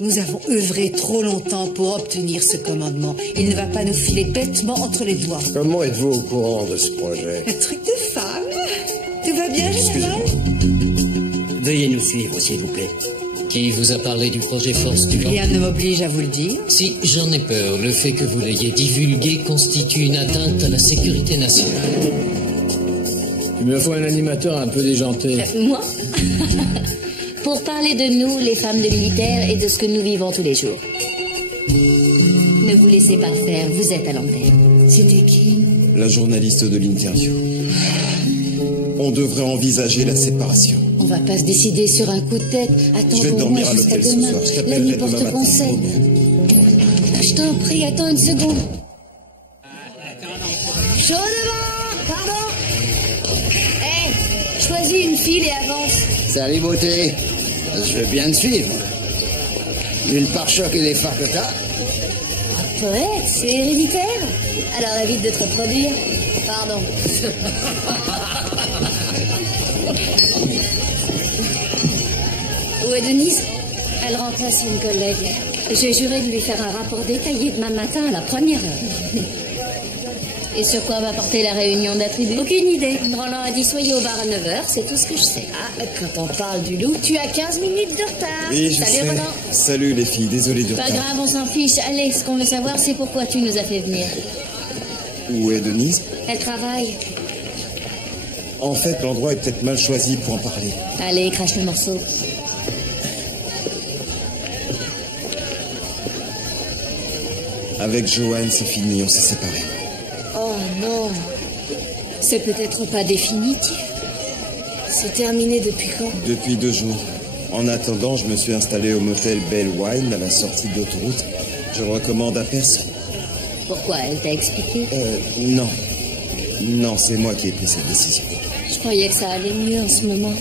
Nous avons œuvré trop longtemps pour obtenir ce commandement. Il ne va pas nous filer bêtement entre les doigts. Comment êtes-vous au courant de ce projet? Un truc de femme. Tout va bien, général? Veuillez nous suivre, s'il vous plaît. Qui vous a parlé du projet Force du Vent? Rien ne m'oblige à vous le dire. Si, j'en ai peur. Le fait que vous l'ayez divulgué constitue une atteinte à la sécurité nationale. Il me faut un animateur un peu déjanté. Moi? Pour parler de nous, les femmes de militaires, et de ce que nous vivons tous les jours. Ne vous laissez pas faire, vous êtes à l'antenne. C'était qui? La journaliste de l'interview. On devrait envisager la séparation. On va pas se décider sur un coup de tête. Je vais dormir à l'hôtel ce soir. Je t'appellerai demain matin. Conseil. Je t'en prie, attends une seconde. Chaud devant, pardon. Choisis une file et avance. Salut beauté. Je veux bien te suivre. Vu le pare-choc et les phares que t'as. Poète, c'est héréditaire. Alors évite de te reproduire. Pardon. Où est Denise? Elle remplace une collègue. J'ai juré de lui faire un rapport détaillé demain matin à la première heure. Et sur quoi va porter la réunion d'attributs? Aucune idée. Roland a dit soyez au bar à 9h, c'est tout ce que je sais. Ah, quand on parle du loup, tu as 15 minutes de retard. Oui, je Salut sais. Roland. Salut les filles, désolé du Pas retard. grave, on s'en fiche. Allez, ce qu'on veut savoir, c'est pourquoi tu nous as fait venir. Où est Denise? Elle travaille. En fait, l'endroit est peut-être mal choisi pour en parler. Allez, crache le morceau. Avec Joanne, c'est fini, on s'est séparés. Oh non. C'est peut-être pas définitif. C'est terminé depuis quand? Depuis 2 jours. En attendant, je me suis installé au motel Bell Wine à la sortie d'autoroute. Je le recommande à personne. Pourquoi? Elle t'a expliqué? Non. Non, c'est moi qui ai pris cette décision. Je croyais que ça allait mieux en ce moment.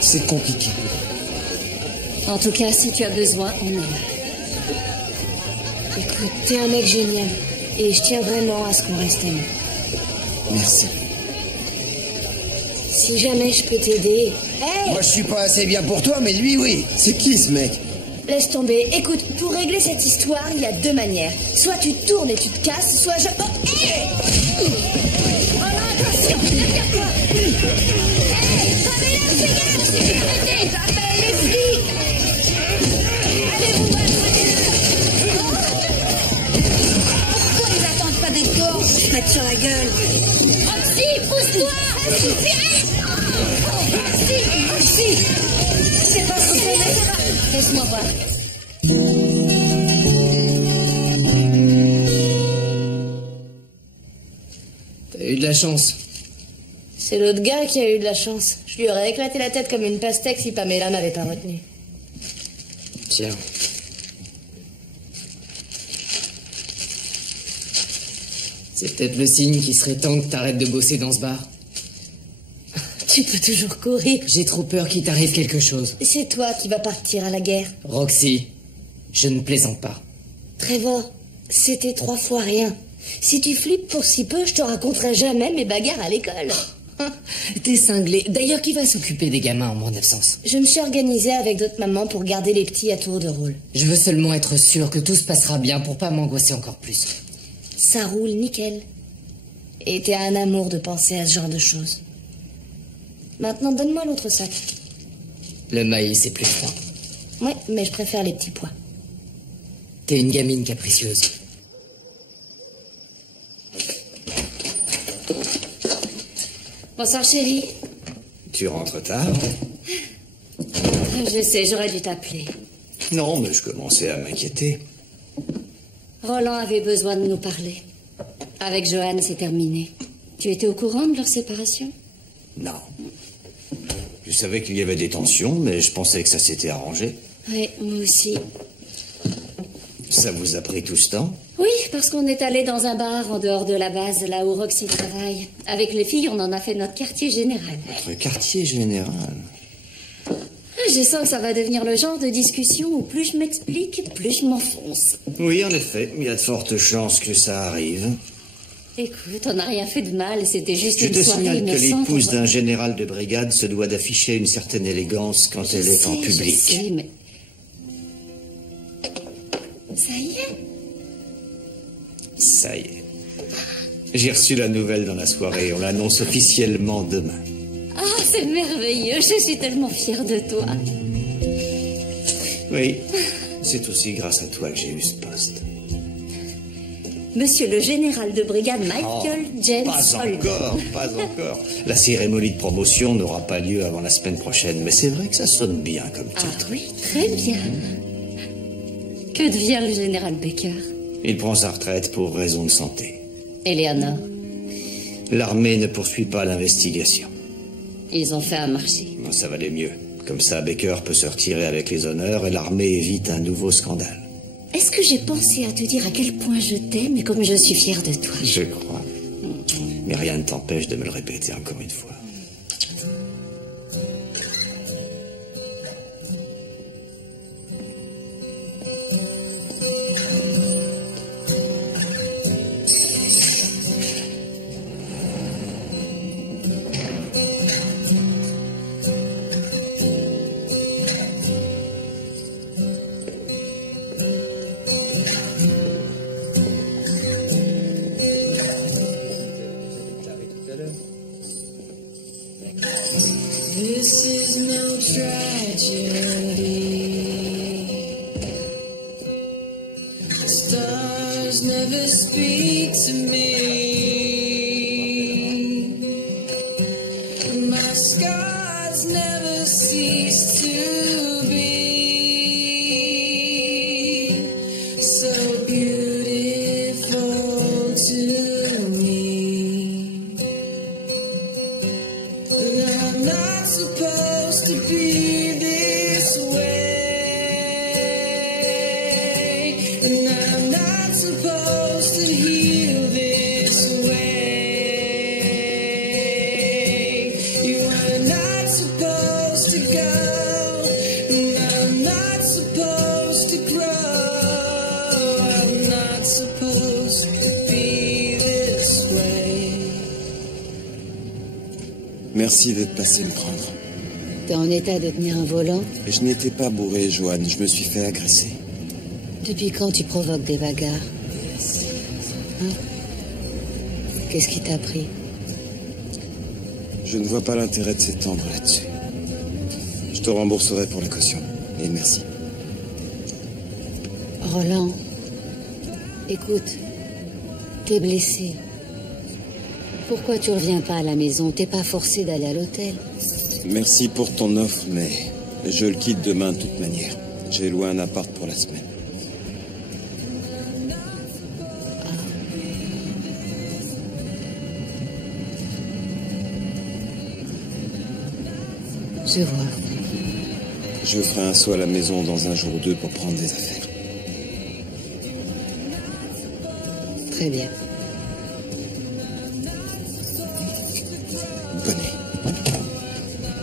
C'est compliqué. En tout cas, si tu as besoin, on est là. Écoute, t'es un mec génial. Et je tiens vraiment à ce qu'on reste amis. Merci. Si jamais je peux t'aider... Hey! Moi, je suis pas assez bien pour toi, mais lui, oui. C'est qui ce mec? Laisse tomber. Écoute, pour régler cette histoire, il y a 2 manières. Soit tu tournes et tu te casses, soit je... Oh, hey! Oh non, attention! Derrière toi! Hey! Pamela, fais gaffe! Arrêtez! J'appelle les flics! Allez, vous pourquoi ils attendent pas des dehors pour se mettre sur la gueule? Roxy, pousse-toi! Roxy! C'est pas ce que c'est. Laisse-moi voir. T'as eu de la chance. C'est l'autre gars qui a eu de la chance. Je lui aurais éclaté la tête comme une pastèque si Pamela m'avait pas retenu. Tiens. C'est peut-être le signe qu'il serait temps que t'arrêtes de bosser dans ce bar. Tu peux toujours courir. J'ai trop peur qu'il t'arrive quelque chose. C'est toi qui vas partir à la guerre. Roxy, je ne plaisante pas. Trevor, c'était 3 fois rien. Si tu flippes pour si peu, je te raconterai jamais mes bagarres à l'école. T'es cinglé. D'ailleurs, qui va s'occuper des gamins en mon absence? Je me suis organisée avec d'autres mamans pour garder les petits à tour de rôle. Je veux seulement être sûr que tout se passera bien pour pas m'angoisser encore plus. Ça roule nickel. Et t'es un amour de penser à ce genre de choses. Maintenant, donne-moi l'autre sac. Le maïs est plus froid. Ouais, mais je préfère les petits pois. T'es une gamine capricieuse. Bonsoir, chérie. Tu rentres tard? Je sais, j'aurais dû t'appeler. Non, mais je commençais à m'inquiéter. Roland avait besoin de nous parler. Avec Joanne, c'est terminé. Tu étais au courant de leur séparation? Non. Je savais qu'il y avait des tensions, mais je pensais que ça s'était arrangé. Oui, moi aussi. Ça vous a pris tout ce temps? Oui, parce qu'on est allé dans un bar en dehors de la base, là où Roxy travaille. Avec les filles, on en a fait notre quartier général. Votre quartier général? Je sens que ça va devenir le genre de discussion où plus je m'explique, plus je m'enfonce. Oui, en effet, il y a de fortes chances que ça arrive. Écoute, on n'a rien fait de mal, c'était juste Je une te soirée signale que innocente. l'épouse d'un général de brigade se doit d'afficher une certaine élégance quand elle est en public. Je sais, mais Ça y est. Ça y est. J'ai reçu la nouvelle dans la soirée. On l'annonce officiellement demain. Ah, c'est merveilleux. Je suis tellement fière de toi. Oui, c'est aussi grâce à toi que j'ai eu ce poste. Monsieur le général de brigade Michael James Pas Holden. pas encore. La cérémonie de promotion n'aura pas lieu avant la semaine prochaine, mais c'est vrai que ça sonne bien comme Ah titre. oui, très bien. Que devient le général Baker? Il prend sa retraite pour raison de santé. Eleanor, L'armée ne poursuit pas l'investigation. ils ont fait un marché. Non, ça valait mieux. Comme ça, Baker peut se retirer avec les honneurs et l'armée évite un nouveau scandale. Est-ce que j'ai pensé à te dire à quel point je t'aime et comme je suis fière de toi? Je crois. Mais rien ne t'empêche de me le répéter encore une fois. This is no tragedy. The stars never speak to me. My scars never cease to be so beautiful to me. And I'm not supposed to be this way. And I'm not supposed to heal this way. You are not supposed to go. And I'm not supposed to grow. I'm not supposed to be this way. Merci d'être passé me prendre. T'es en état de tenir un volant? Et je n'étais pas bourré, Joanne. Je me suis fait agresser. Depuis quand tu provoques des bagarres? Hein? Qu'est-ce qui t'a pris? Je ne vois pas l'intérêt de s'étendre là-dessus. Je te rembourserai pour la caution. Et merci. Roland, écoute, t'es blessé. Pourquoi tu reviens pas à la maison? T'es pas forcé d'aller à l'hôtel. Merci pour ton offre, mais je le quitte demain de toute manière. J'ai loué un appart pour la semaine. Je vois. Je ferai un saut à la maison dans un jour ou deux pour prendre des affaires. Très bien. Bonne nuit.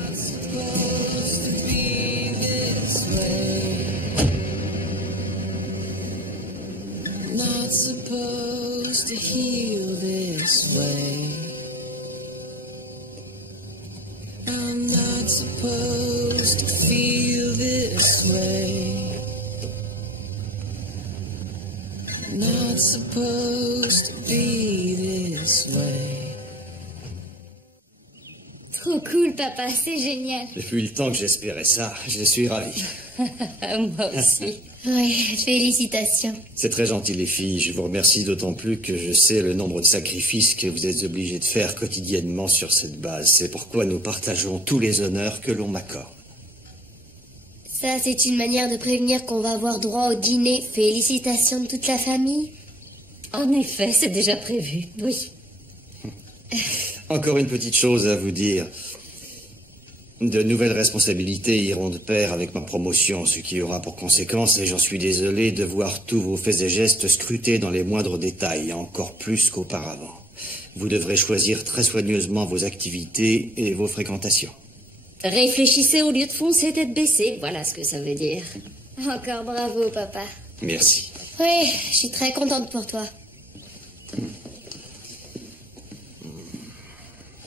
Not supposed to heal this way. I'm not supposed to feel this way. Not supposed to be this way. Trop cool, papa, c'est génial. Depuis le temps que j'espérais ça, je suis ravi. Moi aussi. Oui, félicitations. C'est très gentil, les filles. Je vous remercie d'autant plus que je sais le nombre de sacrifices que vous êtes obligés de faire quotidiennement sur cette base. C'est pourquoi nous partageons tous les honneurs que l'on m'accorde. Ça, c'est une manière de prévenir qu'on va avoir droit au dîner. Félicitations de toute la famille. En effet, c'est déjà prévu. Oui. Encore une petite chose à vous dire. De nouvelles responsabilités iront de pair avec ma promotion, ce qui aura pour conséquence, et j'en suis désolé, de voir tous vos faits et gestes scrutés dans les moindres détails, encore plus qu'auparavant. Vous devrez choisir très soigneusement vos activités et vos fréquentations. Réfléchissez au lieu de foncer tête baissée. Voilà ce que ça veut dire. Encore bravo, papa. Merci. Oui, je suis très contente pour toi.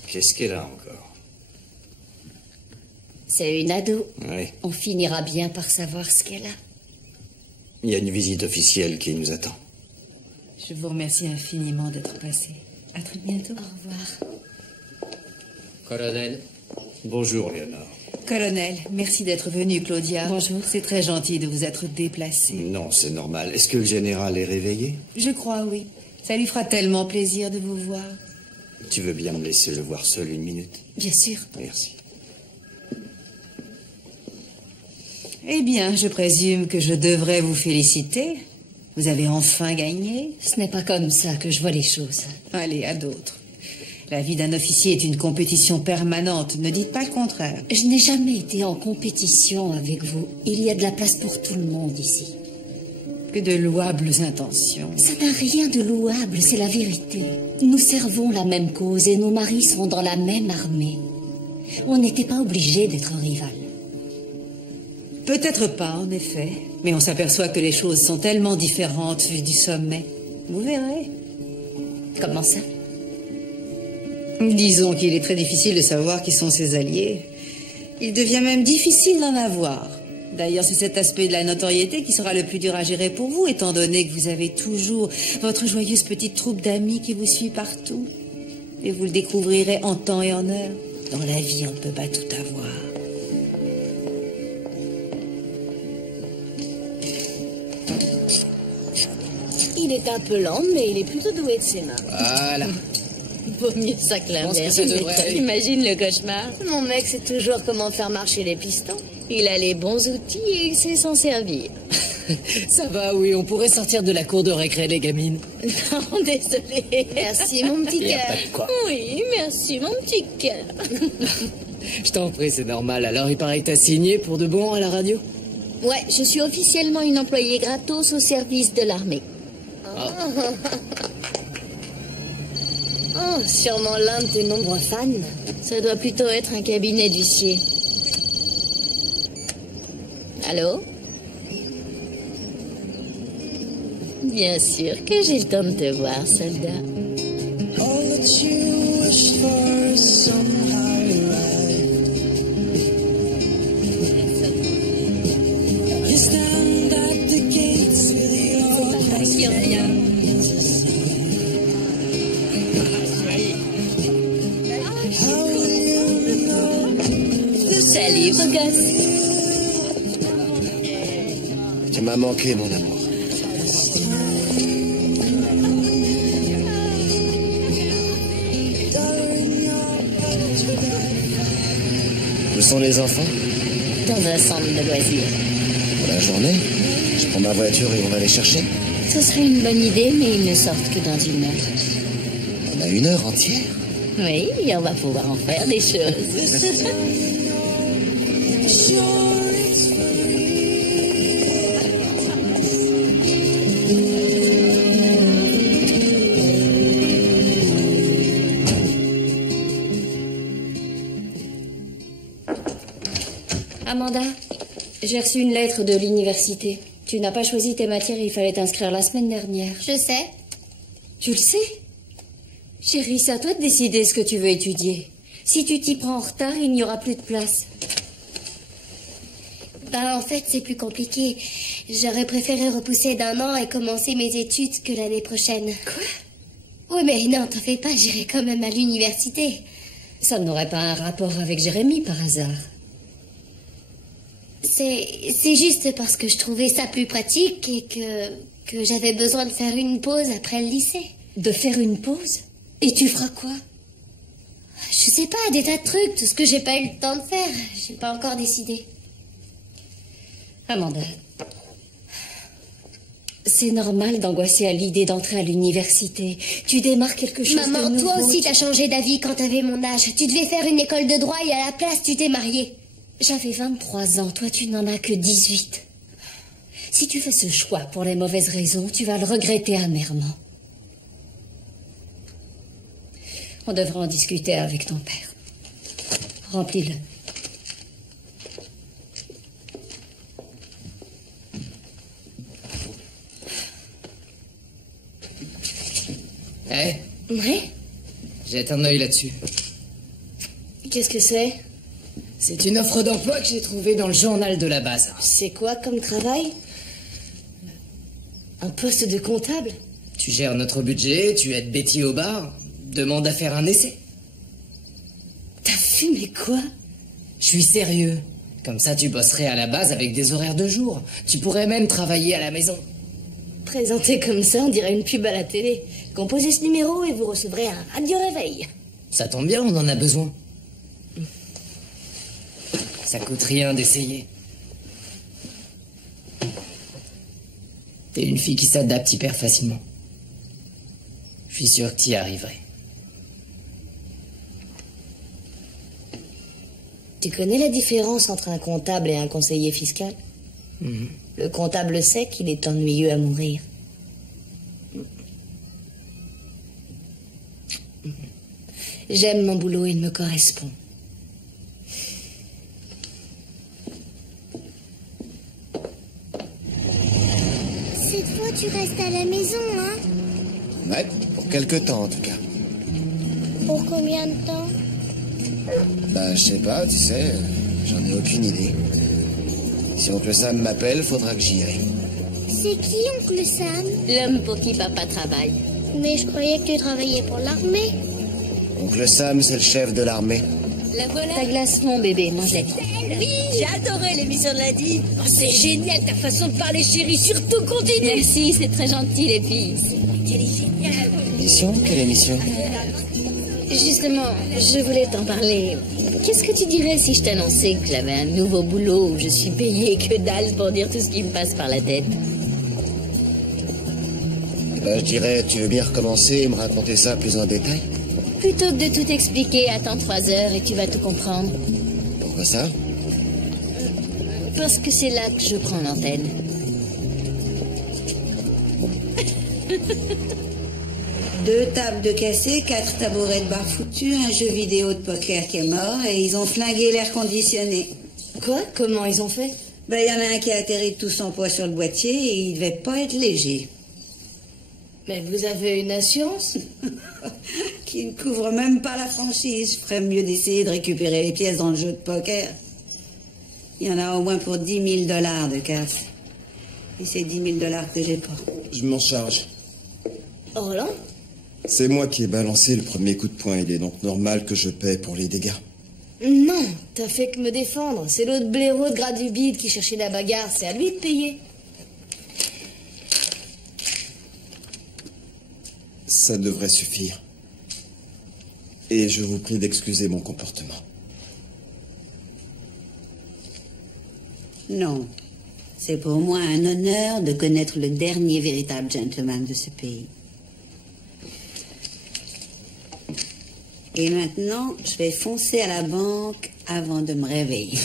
Qu'est-ce qu'elle a encore? C'est une ado. Oui. On finira bien par savoir ce qu'elle a. Il y a une visite officielle qui nous attend. Je vous remercie infiniment d'être passé. À très bientôt. Au revoir. Colonel. Bonjour, Léonore. Colonel, merci d'être venu, Claudia. Bonjour. C'est très gentil de vous être déplacé. Non, c'est normal. Est-ce que le général est réveillé? Je crois, oui. Ça lui fera tellement plaisir de vous voir. Tu veux bien me laisser le voir seul une minute? Bien sûr. Merci. Eh bien, je présume que je devrais vous féliciter. Vous avez enfin gagné. Ce n'est pas comme ça que je vois les choses. Allez, à d'autres. La vie d'un officier est une compétition permanente. Ne dites pas le contraire. Je n'ai jamais été en compétition avec vous. Il y a de la place pour tout le monde ici. Que de louables intentions. Ça n'a rien de louable, c'est la vérité. Nous servons la même cause et nos maris sont dans la même armée. On n'était pas obligés d'être rivales. Peut-être pas, en effet. Mais on s'aperçoit que les choses sont tellement différentes vues du sommet. Vous verrez. Comment ça? Disons qu'il est très difficile de savoir qui sont ses alliés. Il devient même difficile d'en avoir. D'ailleurs, c'est cet aspect de la notoriété qui sera le plus dur à gérer pour vous, étant donné que vous avez toujours votre joyeuse petite troupe d'amis qui vous suit partout. Et vous le découvrirez en temps et en heure. Dans la vie, on ne peut pas tout avoir. Il est un peu lent, mais il est plutôt doué de ses mains. Voilà. Vaut mieux ça que l'inverse. Je pense que ça devrait aller. Imagine le cauchemar. Mon mec sait toujours comment faire marcher les pistons. Il a les bons outils et il sait s'en servir. Ça va, oui, on pourrait sortir de la cour de récré, les gamines. Non, désolé. Merci, mon petit Y a cœur. pas de quoi. Oui, merci, mon petit cœur. Je t'en prie, c'est normal. Alors, il paraît que t'as signé pour de bon à la radio? Ouais, je suis officiellement une employée gratos au service de l'armée. Oh, sûrement l'un de tes nombreux fans. Ça doit plutôt être un cabinet d'huissier. Allô? Bien sûr que j'ai le temps de te voir, soldat. All that you wish for is some higher life. You stand at the gates with your How will you know? Salut, beau gosse. Tu m'as manqué, mon amour. Où sont les enfants? Dans un centre de loisirs. Pour la journée? Je prends ma voiture et on va les chercher. Ce serait une bonne idée, mais ils ne sortent que dans 1 heure. On a 1 heure entière. Oui, et on va pouvoir en faire des choses. Amanda, j'ai reçu une lettre de l'université. Tu n'as pas choisi tes matières, il fallait t'inscrire la semaine dernière. Je sais. Tu le sais? Chérie, c'est à toi de décider ce que tu veux étudier. Si tu t'y prends en retard, il n'y aura plus de place. Bah, en fait, c'est plus compliqué. J'aurais préféré repousser d'1 an et commencer mes études que l'année prochaine. Quoi? Oui, mais non, t'en fais pas, j'irai quand même à l'université. Ça n'aurait pas un rapport avec Jérémy par hasard. C'est juste parce que je trouvais ça plus pratique et que j'avais besoin de faire une pause après le lycée. De faire une pause? Et tu feras quoi? Je sais pas, des tas de trucs, tout ce que j'ai pas eu le temps de faire. J'ai pas encore décidé. Amanda, c'est normal d'angoisser à l'idée d'entrer à l'université. Tu démarres quelque chose de Maman, nouveau. toi aussi t'as changé d'avis quand t'avais mon âge. Tu devais faire une école de droit et à la place tu t'es mariée. J'avais 23 ans, toi tu n'en as que 18. Si tu fais ce choix pour les mauvaises raisons, tu vas le regretter amèrement. On devra en discuter avec ton père. Remplis-le. Eh, Ouais? jette un œil là-dessus. Qu'est-ce que c'est? C'est une offre d'emploi que j'ai trouvée dans le journal de la base. C'est quoi comme travail? Un poste de comptable? Tu gères notre budget, tu aides Betty au bar. Demande à faire un essai. T'as fumé quoi? Je suis sérieux. Comme ça, tu bosserais à la base avec des horaires de jour. Tu pourrais même travailler à la maison. Présenté comme ça, on dirait une pub à la télé. Composez ce numéro et vous recevrez un radio-réveil. Ça tombe bien, on en a besoin. Ça coûte rien d'essayer. T'es une fille qui s'adapte hyper facilement. Je suis sûr que t'y arriverais. Tu connais la différence entre un comptable et un conseiller fiscal? Le comptable sait qu'il est ennuyeux à mourir. J'aime mon boulot, il me correspond. Cette fois, tu restes à la maison, hein? Ouais, pour quelque temps en tout cas. Pour combien de temps? Bah, je sais pas, tu sais, j'en ai aucune idée. Si oncle Sam m'appelle, faudra que j'y aille. C'est qui, oncle Sam? L'homme pour qui papa travaille. Mais je croyais que tu travaillais pour l'armée. Oncle Sam, c'est le chef de l'armée. La voilà. Ta glace, mon bébé, moi je l'ai dit. Oui, j'ai adoré l'émission de lundi. Oh, c'est génial ta façon de parler, chérie. Surtout continue. Merci, c'est très gentil, les filles. Quelle est géniale. Émission? Quelle émission? Justement, je voulais t'en parler. Qu'est-ce que tu dirais si je t'annonçais que j'avais un nouveau boulot où je suis payée que dalle pour dire tout ce qui me passe par la tête? Bah, je dirais, tu veux bien recommencer et me raconter ça plus en détail? Plutôt que de tout expliquer, attends 3 heures et tu vas tout comprendre. Pourquoi ça? Parce que c'est là que je prends l'antenne. Deux tables de cassé, 4 tabourets de bar foutus, un jeu vidéo de poker qui est mort et ils ont flingué l'air conditionné. Quoi? Comment ils ont fait? Ben, il y en a un qui a atterri de tout son poids sur le boîtier et il devait pas être léger. Mais vous avez une assurance? Qui ne couvre même pas la franchise. Je ferais mieux d'essayer de récupérer les pièces dans le jeu de poker. Il y en a au moins pour 10 000 $ de casse. Et c'est 10 000 $ que j'ai pas. Je m'en charge. Roland? C'est moi qui ai balancé le premier coup de poing. Il est donc normal que je paie pour les dégâts. Non, t'as fait que me défendre. C'est l'autre blaireau de gras du bide qui cherchait la bagarre. C'est à lui de payer. Ça devrait suffire. Et je vous prie d'excuser mon comportement. Non. C'est pour moi un honneur de connaître le dernier véritable gentleman de ce pays. Et maintenant, je vais foncer à la banque avant de me réveiller.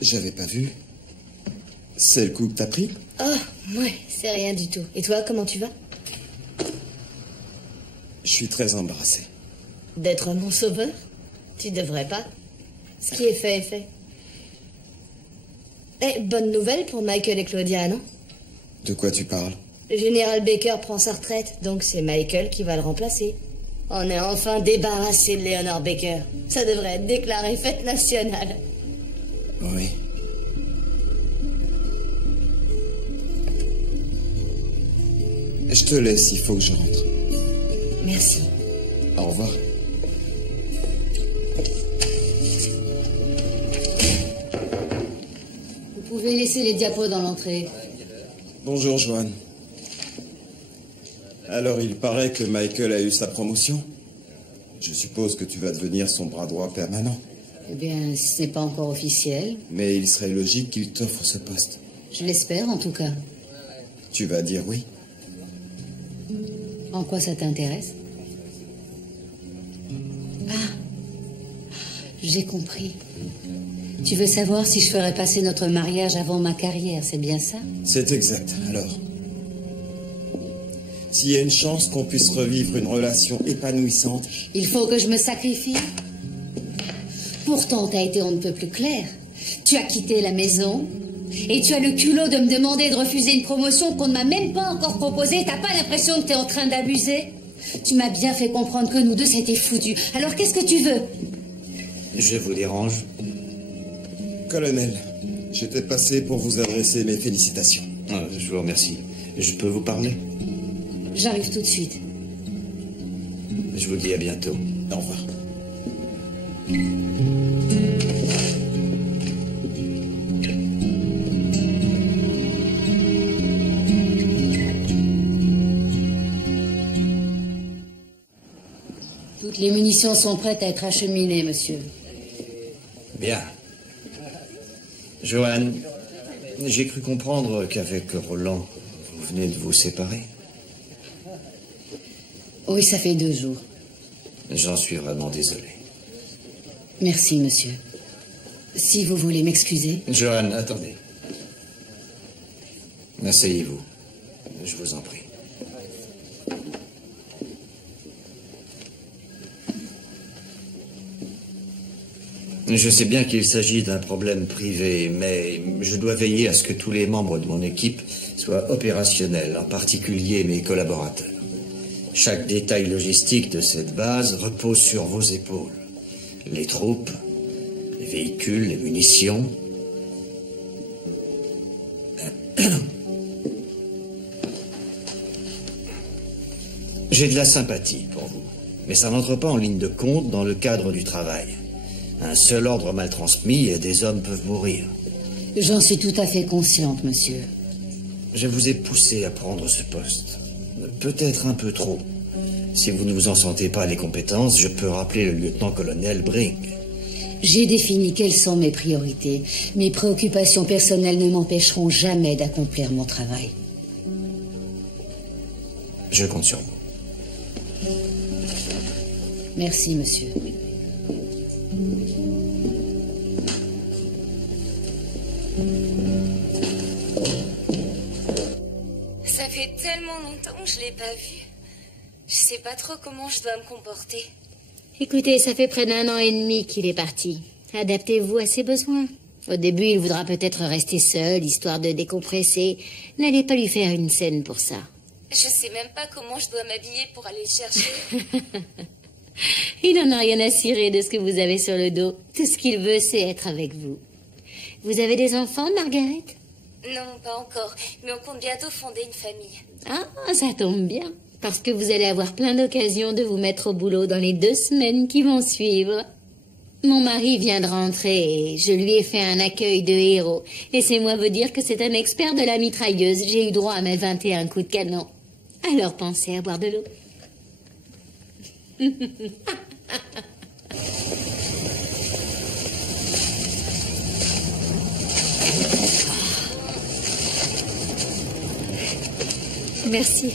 J'avais pas vu. C'est le coup que t'as pris? Oh, ouais, c'est rien du tout. Et toi, comment tu vas? Je suis très embarrassé. D'être mon sauveur? Tu devrais pas. Ce qui est fait est fait. Eh, bonne nouvelle pour Michael et Claudia, non? De quoi tu parles? Le général Baker prend sa retraite, donc c'est Michael qui va le remplacer. On est enfin débarrassé de Leonard Baker. Ça devrait être déclaré fête nationale. Oui. Je te laisse, il faut que je rentre. Merci. Au revoir. Vous pouvez laisser les diapos dans l'entrée. Bonjour, Joanne. Alors, il paraît que Michael a eu sa promotion. Je suppose que tu vas devenir son bras droit permanent. Eh bien, ce n'est pas encore officiel. Mais il serait logique qu'il t'offre ce poste. Je l'espère, en tout cas. Tu vas dire oui? En quoi ça t'intéresse? Ah, j'ai compris. Tu veux savoir si je ferais passer notre mariage avant ma carrière, c'est bien ça? C'est exact. Alors, s'il y a une chance qu'on puisse revivre une relation épanouissante... Il faut que je me sacrifie. Pourtant, t'as été on ne peut plus clair. Tu as quitté la maison et tu as le culot de me demander de refuser une promotion qu'on ne m'a même pas encore proposée. T'as pas l'impression que t'es en train d'abuser? Tu m'as bien fait comprendre que nous deux, c'était foutu. Alors, qu'est-ce que tu veux? Je vous dérange? Colonel, j'étais passé pour vous adresser mes félicitations. Je vous remercie. Je peux vous parler? J'arrive tout de suite. Je vous dis à bientôt. Au revoir. Toutes les munitions sont prêtes à être acheminées, monsieur. Bien. Johan, j'ai cru comprendre qu'avec Roland, vous venez de vous séparer. Oui, ça fait 2 jours. J'en suis vraiment désolé. Merci, monsieur. Si vous voulez m'excuser... Johan, attendez. Asseyez-vous. Je vous en prie. Je sais bien qu'il s'agit d'un problème privé, mais je dois veiller à ce que tous les membres de mon équipe soient opérationnels, en particulier mes collaborateurs. Chaque détail logistique de cette base repose sur vos épaules. Les troupes, les véhicules, les munitions. J'ai de la sympathie pour vous, mais ça n'entre pas en ligne de compte dans le cadre du travail. Un seul ordre mal transmis et des hommes peuvent mourir. J'en suis tout à fait consciente, monsieur. Je vous ai poussé à prendre ce poste. Peut-être un peu trop. Si vous ne vous en sentez pas les compétences, je peux rappeler le lieutenant-colonel Bring. J'ai défini quelles sont mes priorités. Mes préoccupations personnelles ne m'empêcheront jamais d'accomplir mon travail. Je compte sur vous. Merci, monsieur. Ça fait tellement longtemps que je l'ai pas vu. Je sais pas trop comment je dois me comporter. Écoutez, ça fait près d'1 an et demi qu'il est parti. Adaptez-vous à ses besoins. Au début, il voudra peut-être rester seul, histoire de décompresser. N'allez pas lui faire une scène pour ça. Je sais même pas comment je dois m'habiller pour aller le chercher. Il n'en a rien à cirer de ce que vous avez sur le dos. Tout ce qu'il veut, c'est être avec vous. Vous avez des enfants, Margaret? Non, pas encore. Mais on compte bientôt fonder une famille. Ah, ça tombe bien. Parce que vous allez avoir plein d'occasions de vous mettre au boulot dans les 2 semaines qui vont suivre. Mon mari vient de rentrer et je lui ai fait un accueil de héros. Laissez-moi vous dire que c'est un expert de la mitrailleuse. J'ai eu droit à mes 21 coups de canon. Alors pensez à boire de l'eau. Merci.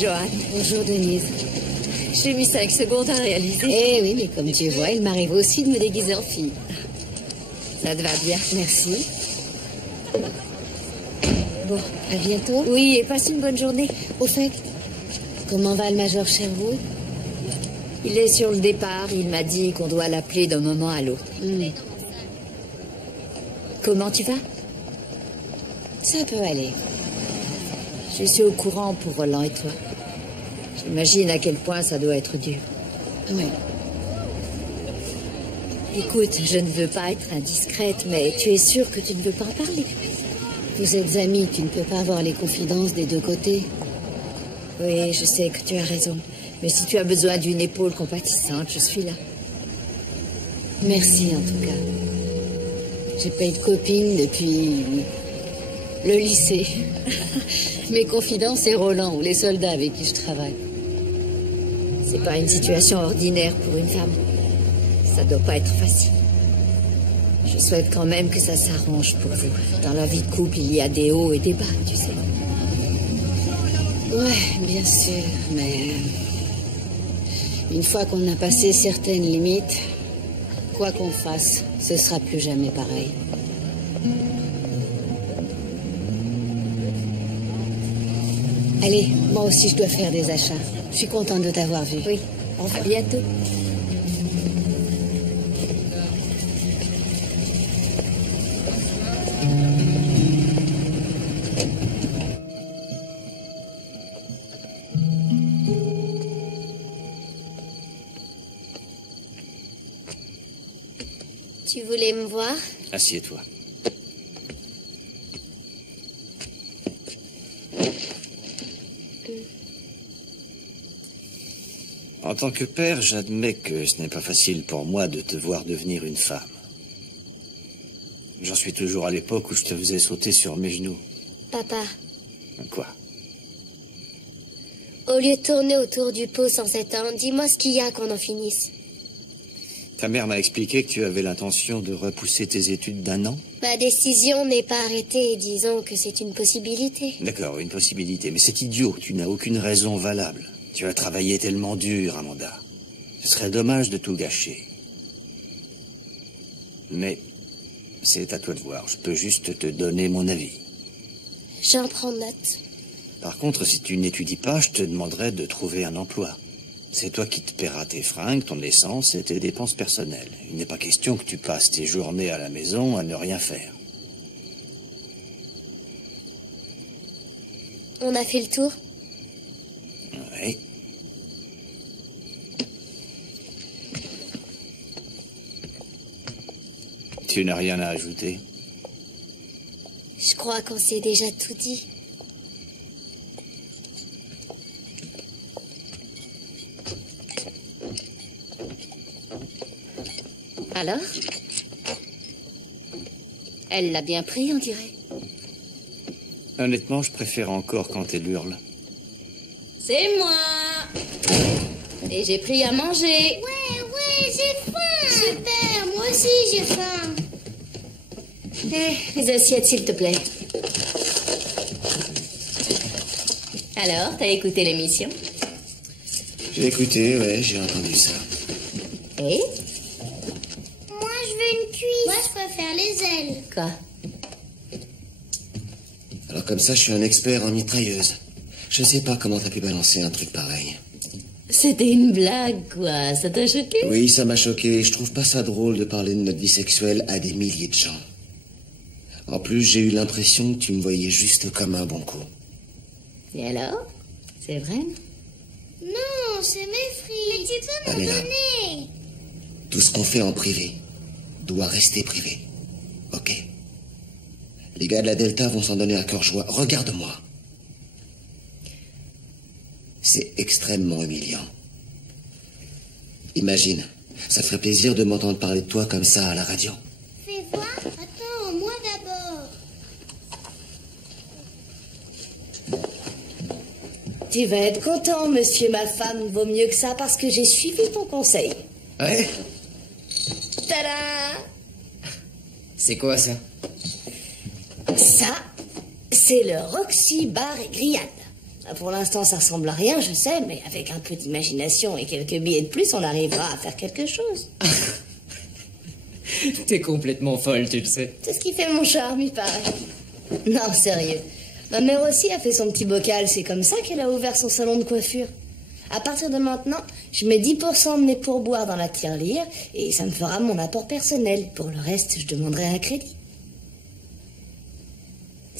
Johan. Bonjour, Denise. J'ai mis 5 secondes à réaliser. Eh oui, mais comme tu vois, il m'arrive aussi de me déguiser en fille. Ça te va bien. Merci. Bon, à bientôt. Oui, et passe une bonne journée. Au fait, comment va le major Sherwood? Il est sur le départ. Il m'a dit qu'on doit l'appeler d'un moment à l'autre. Comment tu vas? Ça peut aller. Je suis au courant pour Roland et toi. J'imagine à quel point ça doit être dur. Oui. Écoute, je ne veux pas être indiscrète, mais tu es sûre que tu ne veux pas en parler? Vous êtes amis, tu ne peux pas avoir les confidences des 2 côtés. Oui, je sais que tu as raison. Mais si tu as besoin d'une épaule compatissante, je suis là. Merci en tout cas. J'ai pas eu de copine depuis le lycée. Mes confidents, c'est Roland ou les soldats avec qui je travaille. C'est pas une situation ordinaire pour une femme. Ça doit pas être facile. Je souhaite quand même que ça s'arrange pour vous. Dans la vie de couple, il y a des hauts et des bas, tu sais. Ouais, bien sûr, mais une fois qu'on a passé certaines limites, quoi qu'on fasse, ce sera plus jamais pareil. Allez, moi aussi je dois faire des achats. Je suis contente de t'avoir vu. Oui, à bientôt. Tu voulais me voir? Assieds-toi. En tant que père, j'admets que ce n'est pas facile pour moi de te voir devenir une femme. J'en suis toujours à l'époque où je te faisais sauter sur mes genoux. Papa, Quoi? au lieu de tourner autour du pot sans s'éteindre, dis-moi ce qu'il y a qu'on en finisse. Ta mère m'a expliqué que tu avais l'intention de repousser tes études d'1 an? Ma décision n'est pas arrêtée, disons que c'est une possibilité. D'accord, une possibilité, mais c'est idiot, tu n'as aucune raison valable. Tu as travaillé tellement dur, Amanda. Ce serait dommage de tout gâcher. Mais c'est à toi de voir, je peux juste te donner mon avis. J'en prends note. Par contre, si tu n'étudies pas, je te demanderai de trouver un emploi. C'est toi qui te paieras tes fringues, ton essence et tes dépenses personnelles. Il n'est pas question que tu passes tes journées à la maison à ne rien faire. On a fait le tour? Oui. Tu n'as rien à ajouter? Je crois qu'on s'est déjà tout dit. Alors? Elle l'a bien pris, on dirait. Honnêtement, je préfère encore quand elle hurle. C'est moi! Et j'ai pris à manger. Ouais, j'ai faim! Super, moi aussi j'ai faim. Les assiettes, s'il te plaît. Alors, t'as écouté l'émission? J'ai écouté, ouais, j'ai entendu ça. Et? Moi je veux une cuisse. Moi je préfère les ailes. Quoi? Alors comme ça, je suis un expert en mitrailleuse. Je sais pas comment t'as pu balancer un truc pareil. C'était une blague, quoi. Ça t'a choqué? Oui, ça m'a choqué. Je trouve pas ça drôle de parler de notre vie sexuelle à des milliers de gens. En plus, j'ai eu l'impression que tu me voyais juste comme un bon coup. Et alors? C'est vrai? Non, c'est mes frites. Mais tu peux m'en Pamela. donner. Tout ce qu'on fait en privé doit rester privé. Ok? Les gars de la Delta vont s'en donner à cœur joie. Regarde-moi. C'est extrêmement humiliant. Imagine, ça te ferait plaisir de m'entendre parler de toi comme ça à la radio. Fais voir. Attends, moi d'abord. Tu vas être content, monsieur, ma femme. Vaut mieux que ça parce que j'ai suivi ton conseil. Ouais? Tada! C'est quoi ça? Ça, c'est le Roxy Bar et Grillade. Pour l'instant, ça ressemble à rien, je sais, mais avec un peu d'imagination et quelques billets de plus, on arrivera à faire quelque chose. T'es complètement folle, tu le sais. C'est ce qui fait mon charme, il paraît. Non, sérieux. Ma mère aussi a fait son petit bocal. C'est comme ça qu'elle a ouvert son salon de coiffure. À partir de maintenant, je mets 10% de mes pourboires dans la tirelire et ça me fera mon apport personnel. Pour le reste, je demanderai un crédit.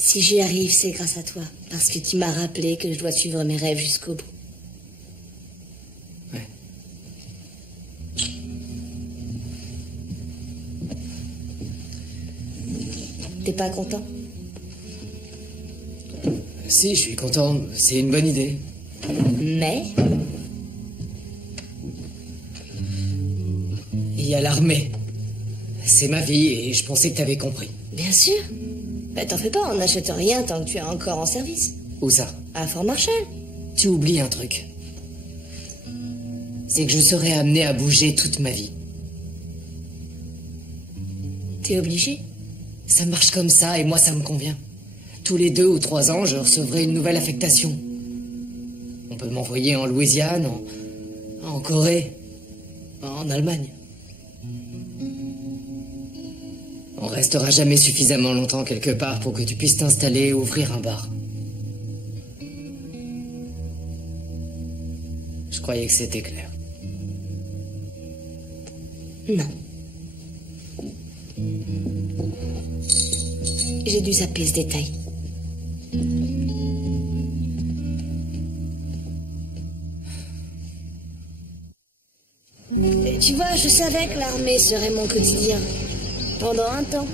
Si j'y arrive, c'est grâce à toi. Parce que tu m'as rappelé que je dois suivre mes rêves jusqu'au bout. Ouais. T'es pas content? Si, je suis content. C'est une bonne idée. Mais Il y a l'armée. C'est ma vie et je pensais que t'avais compris. bien sûr. Ben, t'en fais pas, on n'achète rien tant que tu es encore en service. Où ça? À Fort Marshall. Tu oublies un truc. C'est que je serai amené à bouger toute ma vie. T'es obligé? Ça marche comme ça et moi ça me convient. Tous les 2 ou 3 ans, je recevrai une nouvelle affectation. On peut m'envoyer en Louisiane, en Corée, en Allemagne. On restera jamais suffisamment longtemps quelque part pour que tu puisses t'installer et ouvrir un bar. Je croyais que c'était clair. Non. J'ai dû zapper ce détail. Et tu vois, je savais que l'armée serait mon quotidien. Pendant un temps.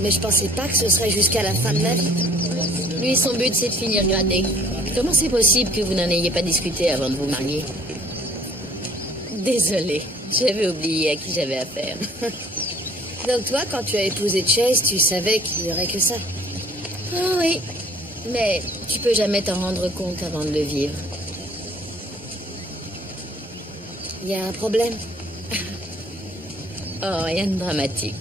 Mais je pensais pas que ce serait jusqu'à la fin de ma vie. Lui, son but, c'est de finir gradé. Comment c'est possible que vous n'en ayez pas discuté avant de vous marier? Désolée, j'avais oublié à qui j'avais affaire. Donc toi, quand tu as épousé Chase, tu savais qu'il n'y aurait que ça. Ah oui, mais tu peux jamais t'en rendre compte avant de le vivre. Il y a un problème? Oh, rien de dramatique.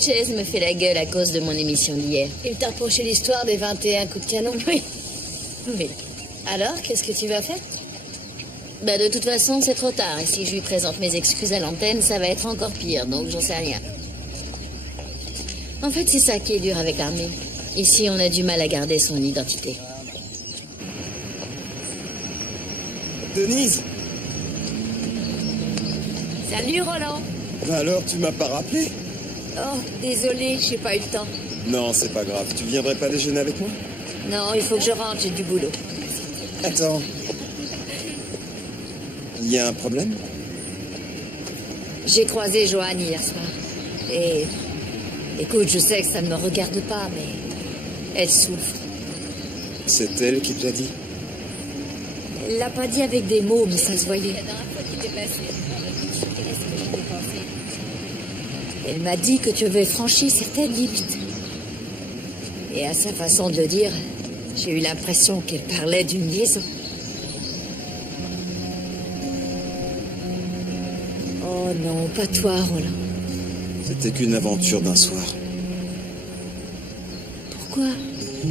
Chase me fait la gueule à cause de mon émission d'hier. Il t'a reproché l'histoire des 21 coups de canon? Oui. Oui. Alors, qu'est-ce que tu vas faire? Bah, de toute façon, c'est trop tard. Et si je lui présente mes excuses à l'antenne, ça va être encore pire, donc j'en sais rien. En fait, c'est ça qui est dur avec l'armée. Ici, on a du mal à garder son identité. Denise! Salut, Roland! Bah alors, tu m'as pas rappelé? Oh, désolé, j'ai pas eu le temps. Non, c'est pas grave. Tu viendrais pas déjeuner avec moi? Non, il faut que je rentre, j'ai du boulot. Attends. Il y a un problème? J'ai croisé Joanne hier soir. Et... écoute, je sais que ça ne me regarde pas, mais... elle souffre. C'est elle qui te l'a dit? Elle l'a pas dit avec des mots, mais ça se voyait. Elle m'a dit que tu avais franchi certaines limites. Et à sa façon de le dire, j'ai eu l'impression qu'elle parlait d'une liaison. Oh non, pas toi, Roland. C'était qu'une aventure d'un soir. Pourquoi?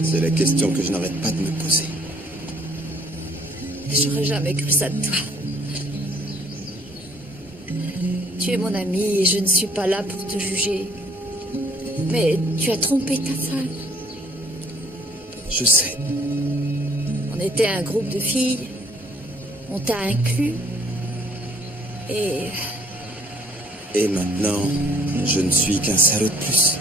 C'est la question que je n'arrête pas de me poser. J'aurais jamais cru ça de toi. Tu es mon ami et je ne suis pas là pour te juger. Mais tu as trompé ta femme. Je sais. On était un groupe de filles. On t'a inclus. Et maintenant, je ne suis qu'un salaud de plus.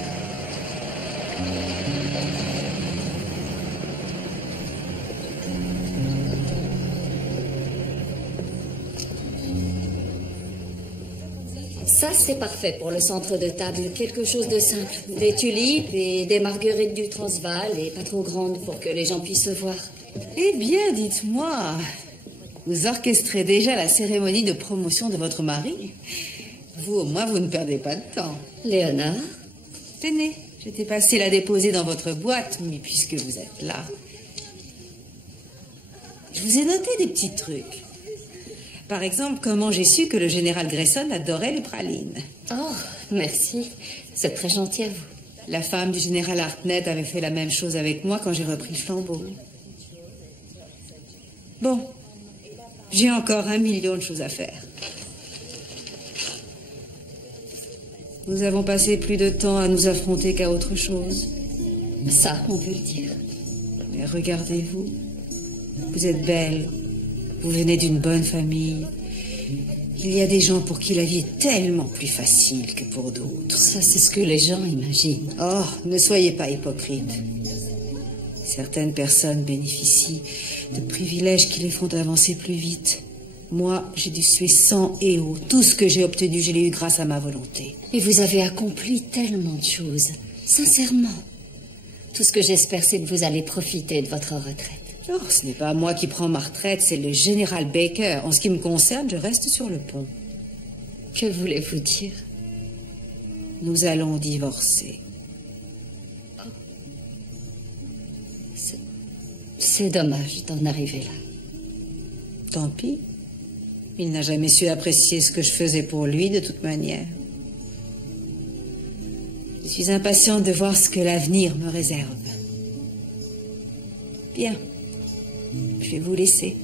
Ça, c'est parfait pour le centre de table. Quelque chose de simple. Des tulipes et des marguerites du Transvaal et pas trop grandes pour que les gens puissent se voir. Eh bien, dites-moi, vous orchestrez déjà la cérémonie de promotion de votre mari? Vous, au moins, vous ne perdez pas de temps. Léonard? Tenez, j'étais passée la déposer dans votre boîte, mais puisque vous êtes là... je vous ai noté des petits trucs. Par exemple, comment j'ai su que le général Grayson adorait les pralines. Oh, merci. C'est très gentil à vous. La femme du général Hartnett avait fait la même chose avec moi quand j'ai repris le flambeau. Bon, j'ai encore 1 million de choses à faire. Nous avons passé plus de temps à nous affronter qu'à autre chose. Ça, on peut le dire. Mais regardez-vous. Vous êtes belle. Vous venez d'une bonne famille. Il y a des gens pour qui la vie est tellement plus facile que pour d'autres. Ça, c'est ce que les gens imaginent. Oh, ne soyez pas hypocrite. Certaines personnes bénéficient de privilèges qui les font avancer plus vite. Moi, j'ai dû suer sang et eau. Tout ce que j'ai obtenu, je l'ai eu grâce à ma volonté. Et vous avez accompli tellement de choses. Sincèrement. Tout ce que j'espère, c'est que vous allez profiter de votre retraite. Oh, ce n'est pas moi qui prends ma retraite, c'est le général Baker. En ce qui me concerne, je reste sur le pont. Que voulez-vous dire? Nous allons divorcer. C'est dommage d'en arriver là. Tant pis. Il n'a jamais su apprécier ce que je faisais pour lui, de toute manière. Je suis impatiente de voir ce que l'avenir me réserve. Bien. Je vais vous laisser.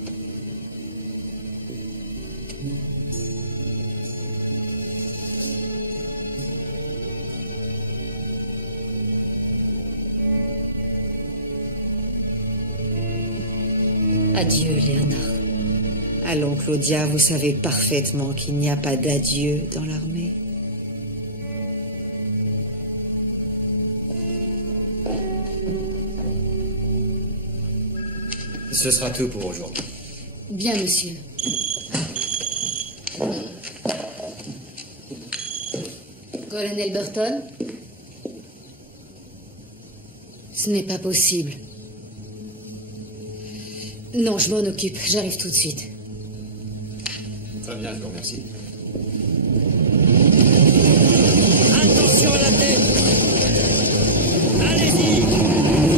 Adieu, Léonard. Allons, Claudia, vous savez parfaitement qu'il n'y a pas d'adieu dans l'armée. Ce sera tout pour aujourd'hui. Bien, monsieur. Colonel Burton? Ce n'est pas possible. Non, je m'en occupe. J'arrive tout de suite. Très bien, je vous remercie. Attention à la tête. Allez-y.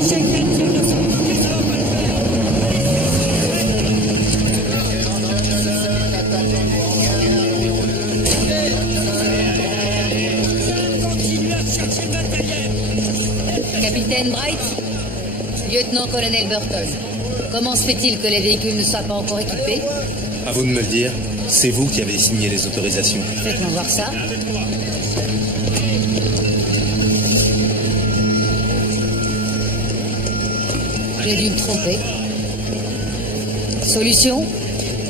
Chacun tire de son côté, ça va pas le faire. Continuez à chercher le matériel. Capitaine Bright, lieutenant-colonel Burton, comment se fait-il que les véhicules ne soient pas encore équipés? À vous de me le dire. C'est vous qui avez signé les autorisations. Faites-moi voir ça. J'ai dû me tromper. Solution?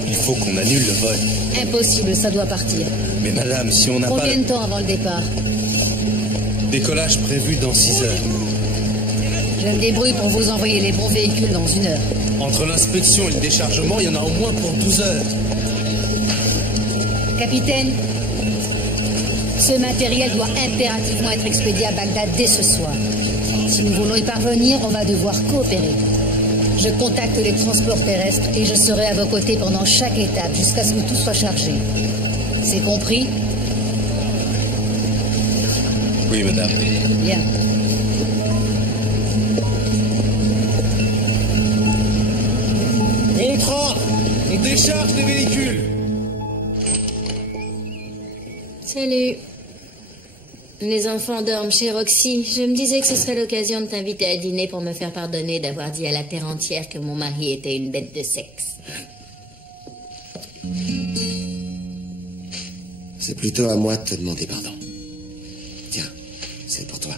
Il faut qu'on annule le vol. Impossible, ça doit partir. Mais madame, si on n'a pas... Combien de temps avant le départ? Décollage prévu dans 6 heures. Je me débrouille pour vous envoyer les bons véhicules dans 1 heure. Entre l'inspection et le déchargement, il y en a au moins pour 12 heures. Capitaine, ce matériel doit impérativement être expédié à Bagdad dès ce soir. Si nous voulons y parvenir, on va devoir coopérer. Je contacte les transports terrestres et je serai à vos côtés pendant chaque étape jusqu'à ce que tout soit chargé. C'est compris? Oui, madame. Bien. Contrat! On décharge les véhicules! Salut. Les enfants dorment chez Roxy. Je me disais que ce serait l'occasion de t'inviter à dîner pour me faire pardonner d'avoir dit à la terre entière que mon mari était une bête de sexe. C'est plutôt à moi de te demander pardon. Tiens, c'est pour toi.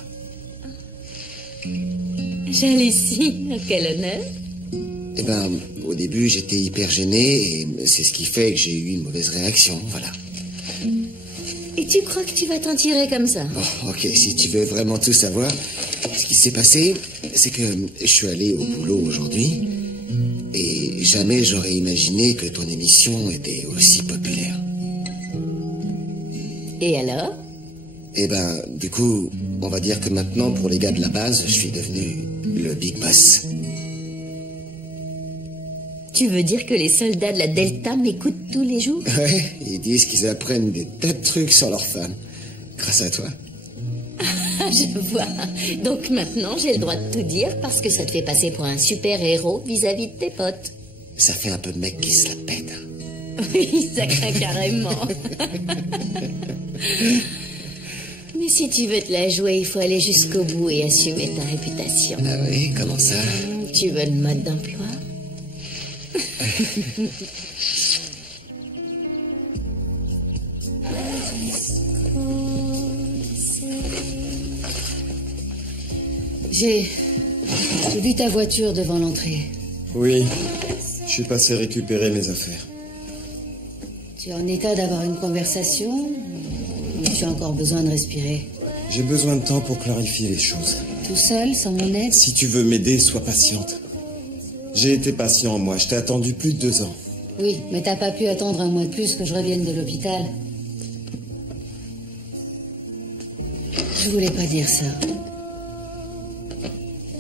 Jalousie, quel honneur. Eh ben, au début, j'étais hyper gêné et c'est ce qui fait que j'ai eu une mauvaise réaction, voilà. Et tu crois que tu vas t'en tirer comme ça? Bon, ok, si tu veux vraiment tout savoir, ce qui s'est passé, c'est que je suis allé au boulot aujourd'hui et jamais j'aurais imaginé que ton émission était aussi populaire. Et alors? Eh ben, du coup, on va dire que maintenant, pour les gars de la base, je suis devenu le Big Boss. Tu veux dire que les soldats de la Delta m'écoutent tous les jours? Ouais, ils disent qu'ils apprennent des tas de trucs sur leurs femmes. Grâce à toi. Je vois. Donc maintenant, j'ai le droit de tout dire parce que ça te fait passer pour un super-héros vis-à-vis de tes potes. Ça fait un peu mec qui se la pète. Oui, ça craint carrément. Mais si tu veux te la jouer, il faut aller jusqu'au bout et assumer ta réputation. Ah oui, comment ça? Tu veux le mode d'emploi? J'ai vu ta voiture devant l'entrée. Oui, je suis passé récupérer mes affaires. Tu es en état d'avoir une conversation ou tu as encore besoin de respirer? J'ai besoin de temps pour clarifier les choses. Tout seul, sans mon aide? Si tu veux m'aider, sois patiente. J'ai été patient, moi. Je t'ai attendu plus de 2 ans. Oui, mais t'as pas pu attendre un mois de plus que je revienne de l'hôpital. Je voulais pas dire ça.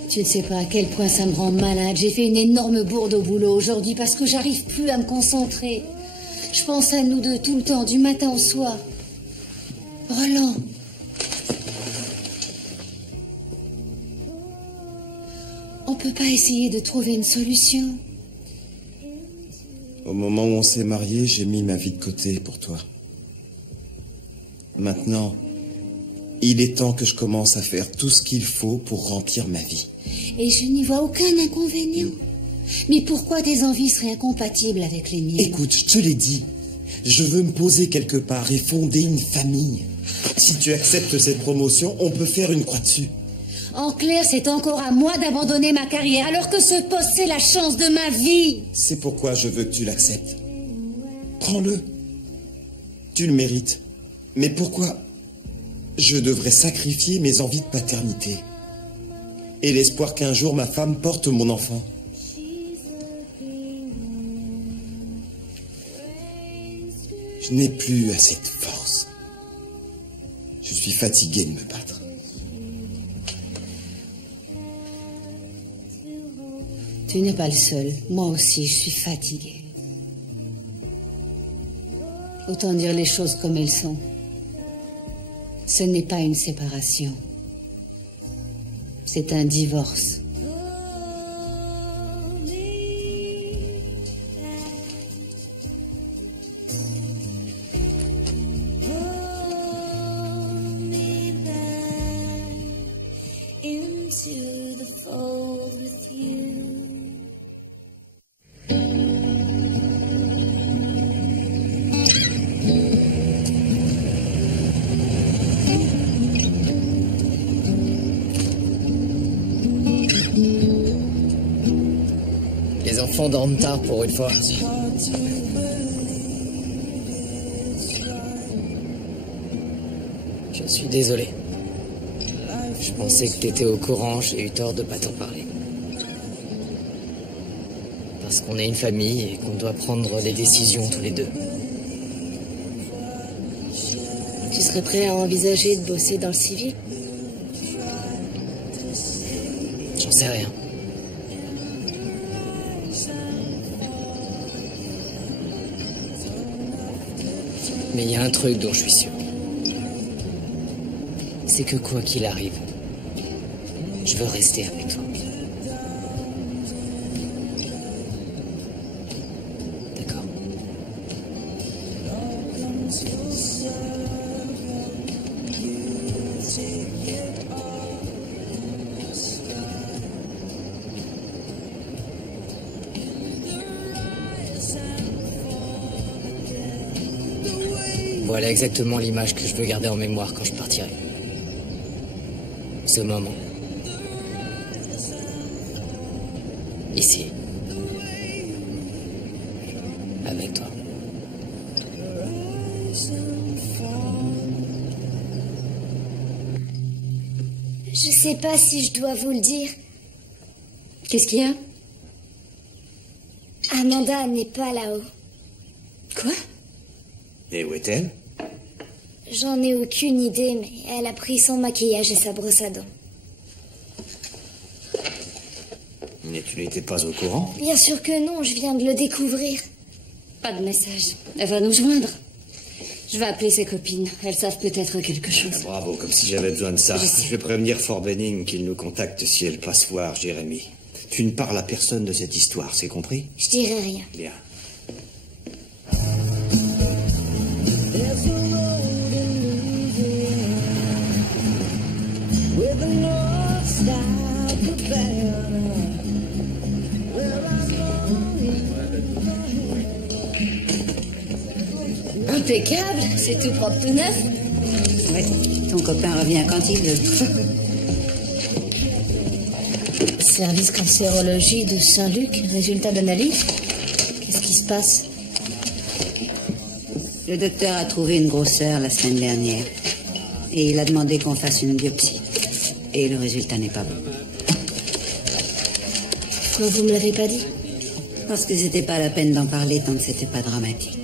Tu ne sais pas à quel point ça me rend malade. J'ai fait une énorme bourde au boulot aujourd'hui parce que j'arrive plus à me concentrer. Je pense à nous deux tout le temps, du matin au soir. Roland. On peut pas essayer de trouver une solution? Au moment où on s'est mariés, j'ai mis ma vie de côté pour toi. Maintenant, il est temps que je commence à faire tout ce qu'il faut pour remplir ma vie. Et je n'y vois aucun inconvénient. Mais pourquoi tes envies seraient incompatibles avec les miennes? Écoute, je te l'ai dit. Je veux me poser quelque part et fonder une famille. Si tu acceptes cette promotion, on peut faire une croix dessus. En clair, c'est encore à moi d'abandonner ma carrière, alors que ce poste, c'est la chance de ma vie. C'est pourquoi je veux que tu l'acceptes. Prends-le. Tu le mérites. Mais pourquoi je devrais sacrifier mes envies de paternité et l'espoir qu'un jour ma femme porte mon enfant? Je n'ai plus assez de force. Je suis fatigué de me battre. Tu n'es pas le seul. Moi aussi, je suis fatiguée. Autant dire les choses comme elles sont. Ce n'est pas une séparation. C'est un divorce. Into the fold with you. Les enfants dorment tard pour une fois. Je suis désolé. Je pensais que t'étais au courant, j'ai eu tort de pas t'en parler. Parce qu'on est une famille et qu'on doit prendre des décisions tous les deux. Tu serais prêt à envisager de bosser dans le civil? J'en sais rien. Mais il y a un truc dont je suis sûr. C'est que quoi qu'il arrive, je veux rester avec toi. D'accord. Voilà exactement l'image que je veux garder en mémoire quand je partirai. Ce moment. Ici. Avec toi. Je sais pas si je dois vous le dire. Qu'est-ce qu'il y a? Amanda n'est pas là-haut. Quoi? Et où est-elle? J'en ai aucune idée, mais elle a pris son maquillage et sa brosse à dents. Mais tu n'étais pas au courant? Bien sûr que non, je viens de le découvrir. Pas de message. Elle va nous joindre. Je vais appeler ses copines. Elles savent peut-être quelque chose. Ah, bravo, comme si j'avais besoin de ça. Je vais prévenir Fort Benning qu'il nous contacte si elle passe voir Jérémy. Tu ne parles à personne de cette histoire, c'est compris? Je dirai rien. Bien. Impeccable, c'est tout propre, tout neuf. Ouais, ton copain revient quand il veut. Service cancérologie de Saint-Luc, résultat d'analyse. Qu'est-ce qui se passe? Le docteur a trouvé une grosseur la semaine dernière. Et il a demandé qu'on fasse une biopsie. Et le résultat n'est pas bon. Pourquoi vous me l'avez pas dit? Parce que c'était pas la peine d'en parler tant que c'était pas dramatique.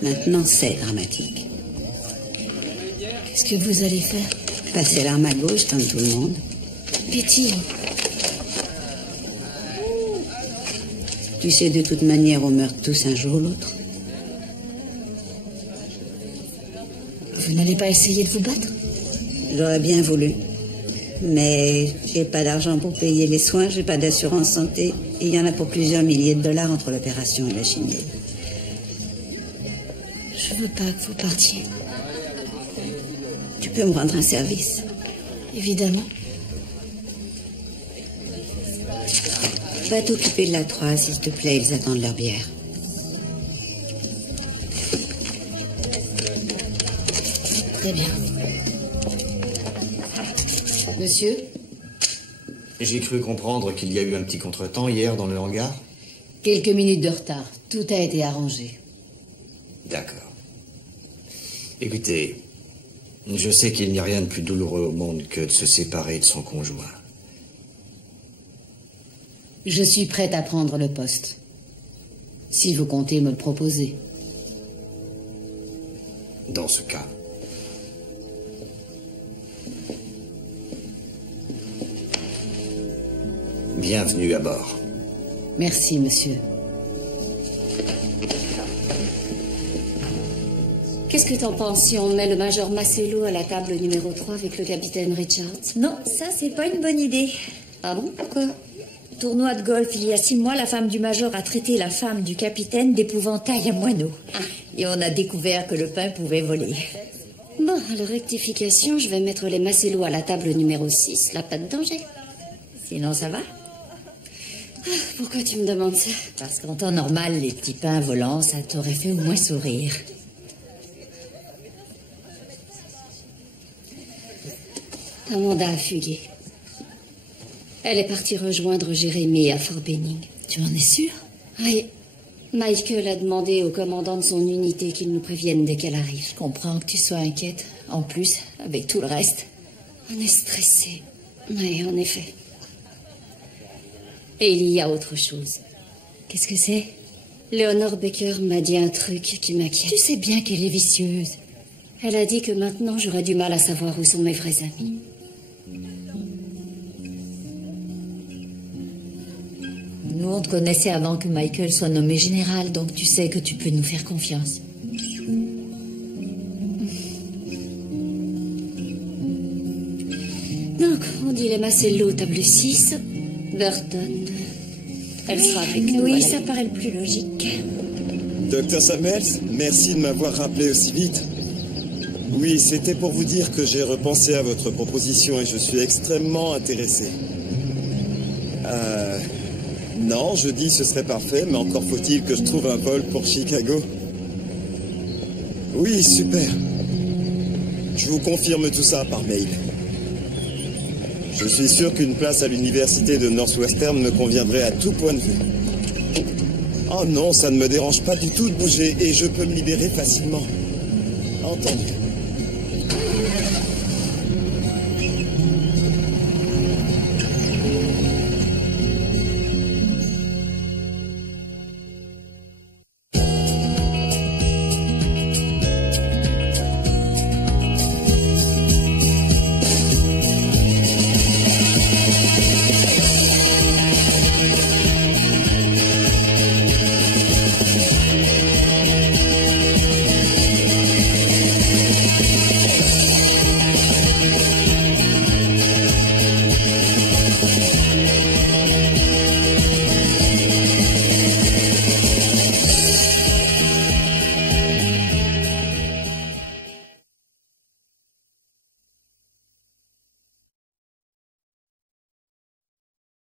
Maintenant, c'est dramatique. Qu'est-ce que vous allez faire? Passer l'arme à gauche comme tout le monde. Betty. Tu sais, de toute manière, on meurt tous un jour ou l'autre. Vous n'allez pas essayer de vous battre? J'aurais bien voulu. Mais j'ai pas d'argent pour payer les soins, j'ai pas d'assurance santé. Et il y en a pour plusieurs milliers de dollars entre l'opération et la chimie. Je veux pas que vous partiez. Tu peux me rendre un service? Évidemment. Va t'occuper de la 3, s'il te plaît, ils attendent leur bière. Très bien. Monsieur? J'ai cru comprendre qu'il y a eu un petit contretemps hier dans le hangar. Quelques minutes de retard. Tout a été arrangé. D'accord. Écoutez, je sais qu'il n'y a rien de plus douloureux au monde que de se séparer de son conjoint. Je suis prête à prendre le poste. Si vous comptez me le proposer. Dans ce cas. Bienvenue à bord. Merci, monsieur. Qu'est-ce que t'en penses si on met le major Marcello à la table numéro 3 avec le capitaine Richards? Non, ça, c'est pas une bonne idée. Ah bon? Pourquoi? Tournoi de golf, il y a 6 mois, la femme du major a traité la femme du capitaine d'épouvantail à moineau. Et on a découvert que le pain pouvait voler. Bon, alors rectification, je vais mettre les Marcello à la table numéro 6, là pas de danger. Sinon, ça va? Pourquoi tu me demandes ça? Parce qu'en temps normal, les petits pains volants, ça t'aurait fait au moins sourire. Amanda a fugué. Elle est partie rejoindre Jérémy à Fort Benning. Tu en es sûr? Oui. Michael a demandé au commandant de son unité qu'il nous prévienne dès qu'elle arrive. Je comprends que tu sois inquiète. En plus, avec tout le reste. On est stressé. Oui, en effet. Et il y a autre chose. Qu'est-ce que c'est? Léonore Baker m'a dit un truc qui m'inquiète. Tu sais bien qu'elle est vicieuse. Elle a dit que maintenant j'aurais du mal à savoir où sont mes vrais amis. Nous, on te connaissait avant que Michael soit nommé général, donc tu sais que tu peux nous faire confiance. Donc, on dit les Marcello, table 6, Burton. Elle sera avec nous. Oui, ça paraît le plus logique. Docteur Samuels, merci de m'avoir rappelé aussi vite. Oui, c'était pour vous dire que j'ai repensé à votre proposition et je suis extrêmement intéressé. Non, jeudi ce serait parfait, mais encore faut-il que je trouve un vol pour Chicago. Oui, super. Je vous confirme tout ça par mail. Je suis sûr qu'une place à l'université de Northwestern me conviendrait à tout point de vue. Oh non, ça ne me dérange pas du tout de bouger et je peux me libérer facilement. Entendu.